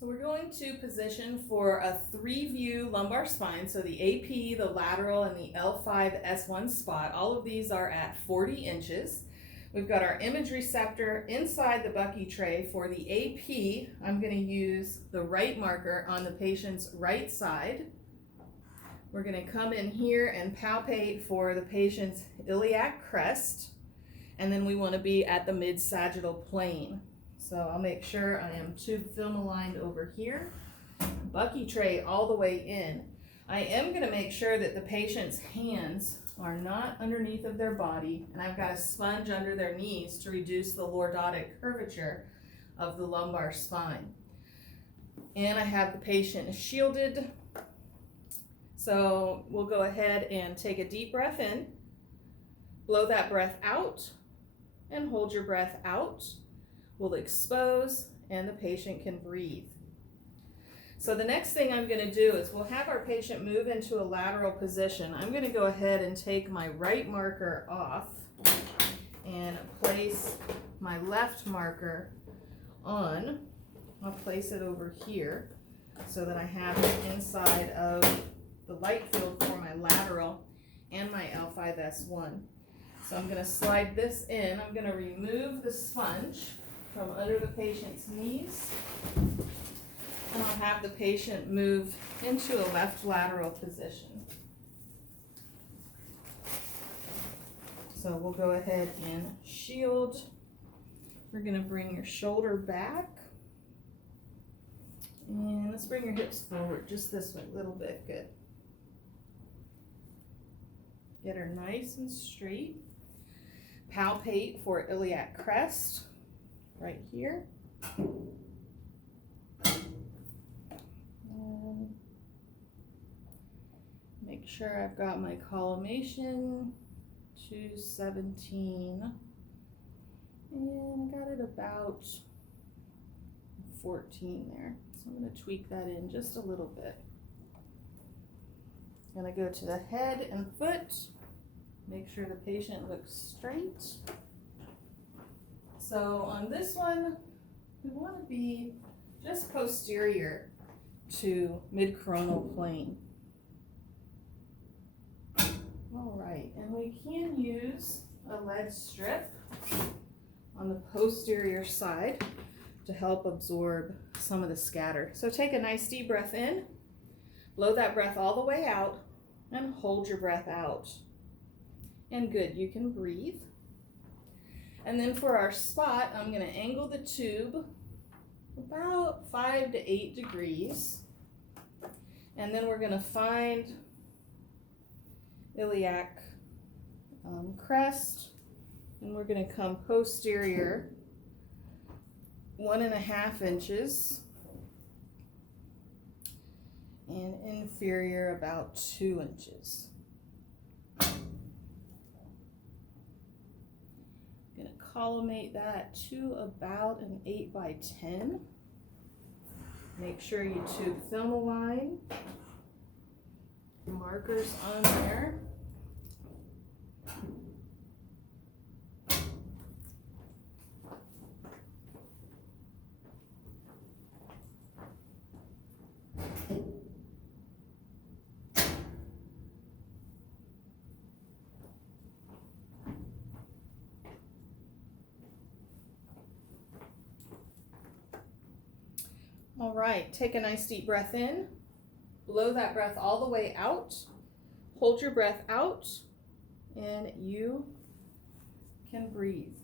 So we're going to position for a 3-view lumbar spine. So the AP, the lateral, and the L5-S1 spot. All of these are at 40 inches. We've got our image receptor inside the Bucky tray. For the AP, I'm going to use the right marker on the patient's right side. We're going to come in here and palpate for the patient's iliac crest. And then we want to be at the mid-sagittal plane. So I'll make sure I am tube film aligned over here. Bucky tray all the way in. I am going to make sure that the patient's hands are not underneath of their body, and I've got a sponge under their knees to reduce the lordotic curvature of the lumbar spine. And I have the patient shielded. So we'll go ahead and take a deep breath in, blow that breath out, and hold your breath out. We'll expose, and the patient can breathe. So the next thing I'm going to do is we'll have our patient move into a lateral position. I'm going to go ahead and take my right marker off and place my left marker on. I'll place it over here so that I have it inside of the light field for my lateral and my L5-S1. So I'm going to slide this in. I'm going to remove the sponge from under the patient's knees, and I'll have the patient move into a left lateral position. So we'll go ahead and shield. We're going to bring your shoulder back, and let's bring your hips forward just this way, a little bit. Good. Get her nice and straight. Palpate for iliac crest right here. And make sure I've got my collimation 217, and I got it about 14 there. So I'm going to tweak that in just a little bit. I'm going to go to the head and foot. Make sure the patient looks straight. So on this one, we want to be just posterior to mid-coronal plane. All right, and we can use a lead strip on the posterior side to help absorb some of the scatter. So take a nice deep breath in, blow that breath all the way out, and hold your breath out. And good, you can breathe. And then for our spot, I'm going to angle the tube about 5 to 8 degrees. And then we're going to find iliac crest, and we're going to come posterior 1.5 inches and inferior about 2 inches. Collimate that to about an 8 by 10. Make sure you tube film align. Markers on there. All right, take a nice deep breath in, blow that breath all the way out, hold your breath out, and you can breathe.